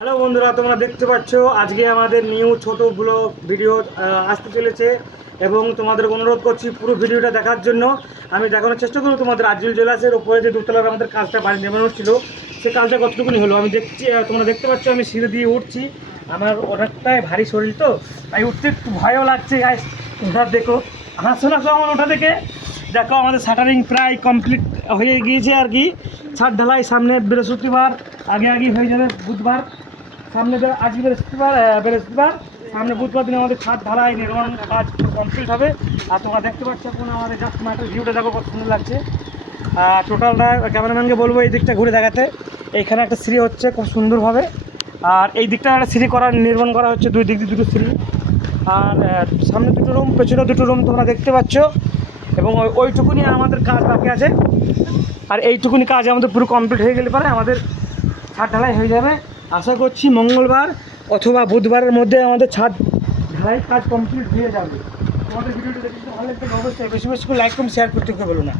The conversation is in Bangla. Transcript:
হ্যালো বন্ধুরা, তোমরা দেখতে পাচ্ছ আজকে আমাদের নিউ ছোট ব্লগ ভিডিও আসতে চলেছে এবং তোমাদের অনুরোধ করছি পুরো ভিডিওটা দেখার জন্য। আমি দেখানোর চেষ্টা করব তোমাদের আজল জেলাসের ওপরে যে দুতলার আমাদের কাজটা বাড়ি নেবানো ছিল, সে কাজটা কতটুকুনি হলো আমি দেখছি। তোমরা দেখতে পাচ্ছ আমি সিঁড়ি দিয়ে উঠছি। আমার অনেকটাই ভারী শরীর, তো তাই উঠতে একটু ভয়ও লাগছে। গাইস তোমরা দেখো, হাসো না আমার ওঠা থেকে। দেখো আমাদের শাটারিং প্রায় কমপ্লিট হয়ে গিয়েছে আর কি। ছাদ ঢালাই সামনে বৃহস্পতিবার, আগে হয়ে যাবে বুধবার। সামনে আজকে বৃহস্পতিবার, সামনে বুধবার দিনে আমাদের ছাদ ঢালাই নির্মাণ কাজ কমপ্লিট হবে। আর তোমরা দেখতে পাচ্ছ এখন আমাদের জাস্ট মাঠের ভিউটা দেখো কত সুন্দর লাগছে। টোটালটা ক্যামেরাম্যানকে বলবো এই দিকটা ঘুরে দেখাতে। এইখানে একটা সিঁড়ি হচ্ছে খুব সুন্দরভাবে, আর এই দিকটা একটা সিঁড়ি নির্মাণ করা হচ্ছে, দুই দিক দিয়ে দুটো সিঁড়ি। আর সামনে দুটো রুম, পেছনে দুটো রুম তোমরা দেখতে পাচ্ছ। এবং ওইটুকুনি আমাদের কাজ বাকি আছে। আর এইটুকুনি কাজ আমাদের পুরো কমপ্লিট হয়ে গেলে পরে আমাদের ছাদ ঢালাই হয়ে যাবে। আশা করছি মঙ্গলবার অথবা বুধবারের মধ্যে আমাদের ছাদ ঢালাই কাজ কমপ্লিট হয়ে যাবে। তোমাদের ভিডিওটি দেখতে ভালো লাগবে, অবশ্যই বেশি বেশি করে লাইক কম শেয়ার করতে বলো না।